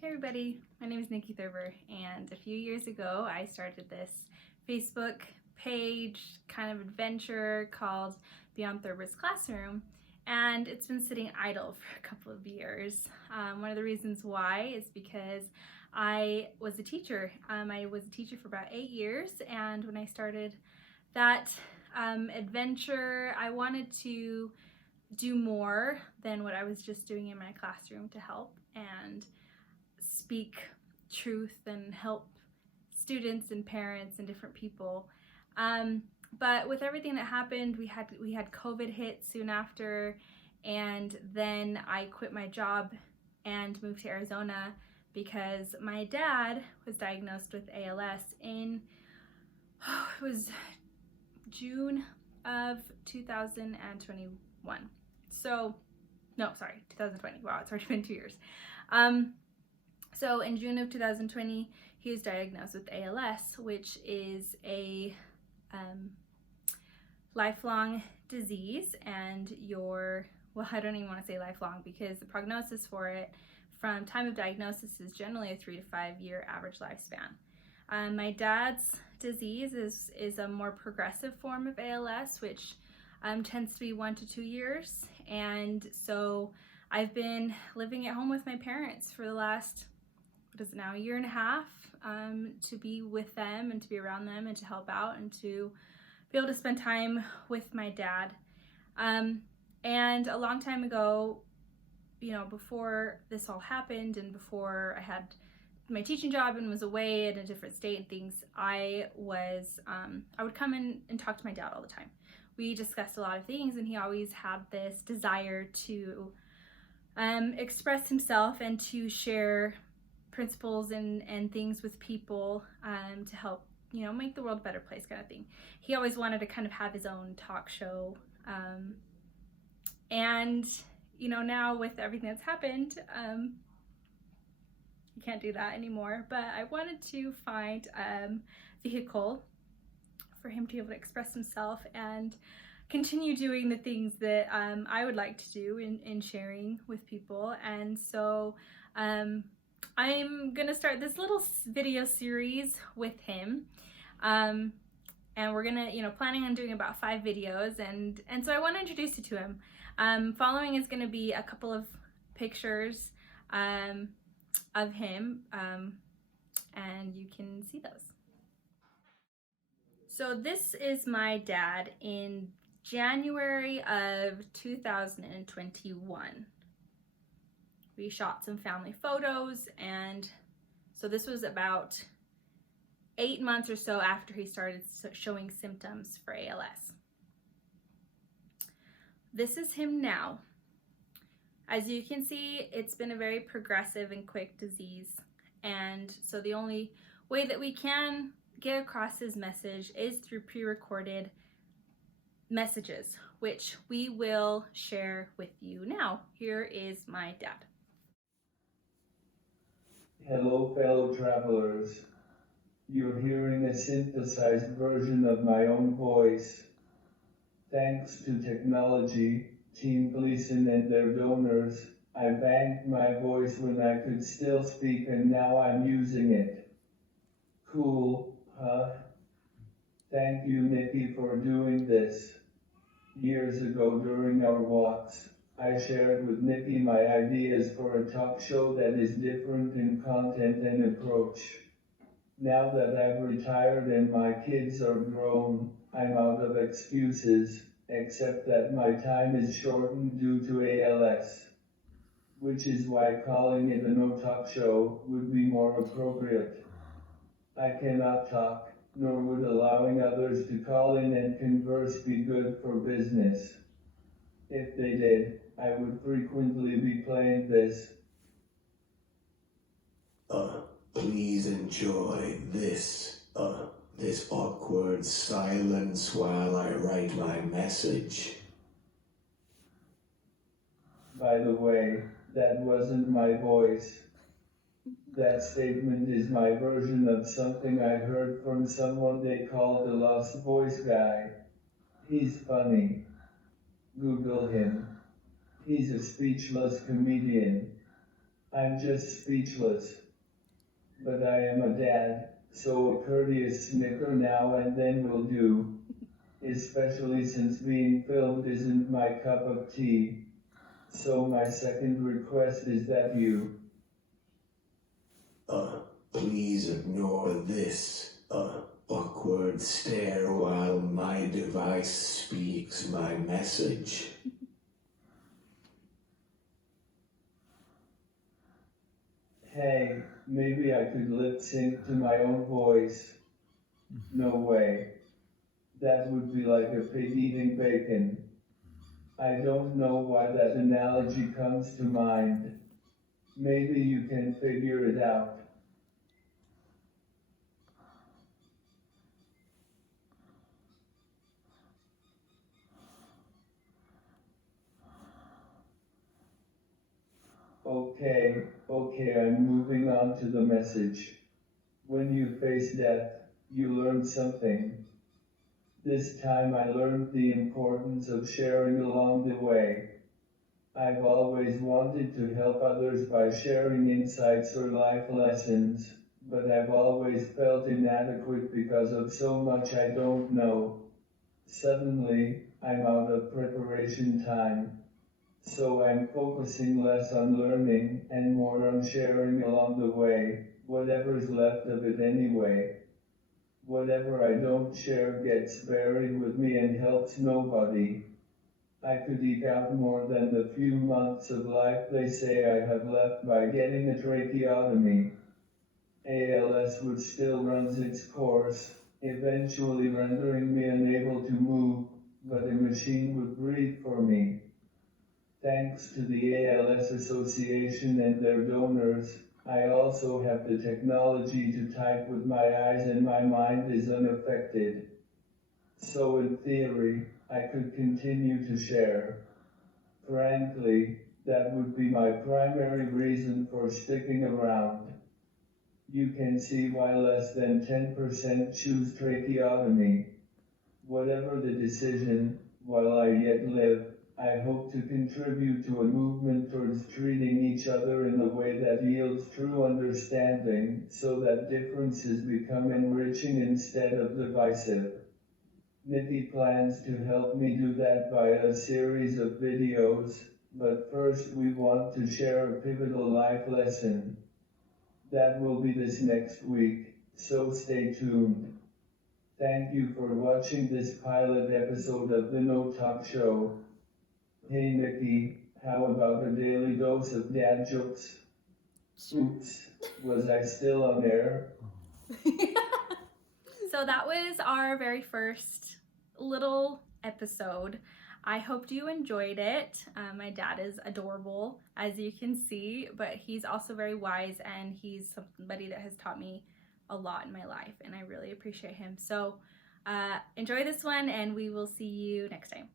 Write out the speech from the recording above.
Hey everybody, my name is Nikki Thurber, and a few years ago I started this Facebook page kind of adventure called Beyond Thurber's Classroom, and it's been sitting idle for a couple of years. One of the reasons why is because I was a teacher. I was a teacher for about 8 years, and when I started that adventure, I wanted to do more than what I was just doing in my classroom to help and speak truth and help students and parents and different people. But with everything that happened, we had COVID hit soon after, and then I quit my job and moved to Arizona because my dad was diagnosed with ALS in it was June of 2021. So no, sorry, 2020. Wow, it's already been 2 years. So in June of 2020, he was diagnosed with ALS, which is a lifelong disease, and I don't even want to say lifelong because the prognosis for it from time of diagnosis is generally a 3 to 5 year average lifespan. My dad's disease is a more progressive form of ALS, which tends to be 1 to 2 years, and so I've been living at home with my parents for the last, a year and a half, to be with them and to be around them and to help out and to be able to spend time with my dad. And a long time ago, before this all happened and before I had my teaching job and was away in a different state and things, I would come in and talk to my dad all the time. We discussed a lot of things, and he always had this desire to express himself and to share principles and things with people, to help make the world a better place, kind of thing. He always wanted to kind of have his own talk show, and now with everything that's happened, you can't do that anymore. But I wanted to find a vehicle for him to be able to express himself and continue doing the things that I would like to do in sharing with people. And so I'm gonna start this little video series with him, and we're gonna, planning on doing about 5 videos, and so I want to introduce you to him. Following is gonna be a couple of pictures of him, and you can see those. So this is my dad in January of 2021. We shot some family photos, and so this was about 8 months or so after he started showing symptoms for ALS. This is him now. As you can see, it's been a very progressive and quick disease, and so the only way that we can get across his message is through pre-recorded messages, which we will share with you now. Here is my dad. Hello, fellow travelers. You're hearing a synthesized version of my own voice. Thanks to technology, Team Gleason and their donors, I banked my voice when I could still speak, and now I'm using it. Cool, huh? Thank you, Nikki, for doing this. Years ago during our walks, I shared with Nikki my ideas for a talk show that is different in content and approach. Now that I've retired and my kids are grown, I'm out of excuses, except that my time is shortened due to ALS. Which is why calling it a no-talk show would be more appropriate. I cannot talk, nor would allowing others to call in and converse be good for business. If they did, I would frequently be playing this. Please enjoy this awkward silence while I write my message. By the way, that wasn't my voice. That statement is my version of something I heard from someone they call the Lost Voice guy. He's funny. Google him. He's a speechless comedian. I'm just speechless. But I am a dad, so a courteous snicker now and then will do. Especially since being filmed isn't my cup of tea. So my second request is that you Please ignore this, awkward stare while my device speaks my message. Hey, maybe I could lip sync to my own voice. No way. That would be like a pig eating bacon. I don't know why that analogy comes to mind. Maybe you can figure it out. Okay, I'm moving on to the message. When you face death, you learn something. This time I learned the importance of sharing along the way. I've always wanted to help others by sharing insights or life lessons, but I've always felt inadequate because of so much I don't know. Suddenly, I'm out of preparation time. So I'm focusing less on learning and more on sharing along the way, whatever's left of it anyway. Whatever I don't share gets buried with me and helps nobody. I could eke out more than the few months of life they say I have left by getting a tracheotomy. ALS would still runs its course, eventually rendering me unable to move, but a machine would breathe for me. Thanks to the ALS Association and their donors, I also have the technology to type with my eyes and my mind is unaffected. So in theory, I could continue to share. Frankly, that would be my primary reason for sticking around. You can see why less than 10% choose tracheotomy. Whatever the decision, while I yet live, I hope to contribute to a movement towards treating each other in a way that yields true understanding, so that differences become enriching instead of divisive. Nikki plans to help me do that via a series of videos, but first we want to share a pivotal life lesson. That will be this next week, so stay tuned. Thank you for watching this pilot episode of the No Talk Show. Hey Nikki, how about a daily dose of dad jokes? Oops, was I still on air? So that was our very first little episode. I hoped you enjoyed it. My dad is adorable, as you can see, but he's also very wise and he's somebody that has taught me a lot in my life and I really appreciate him. So enjoy this one and we will see you next time.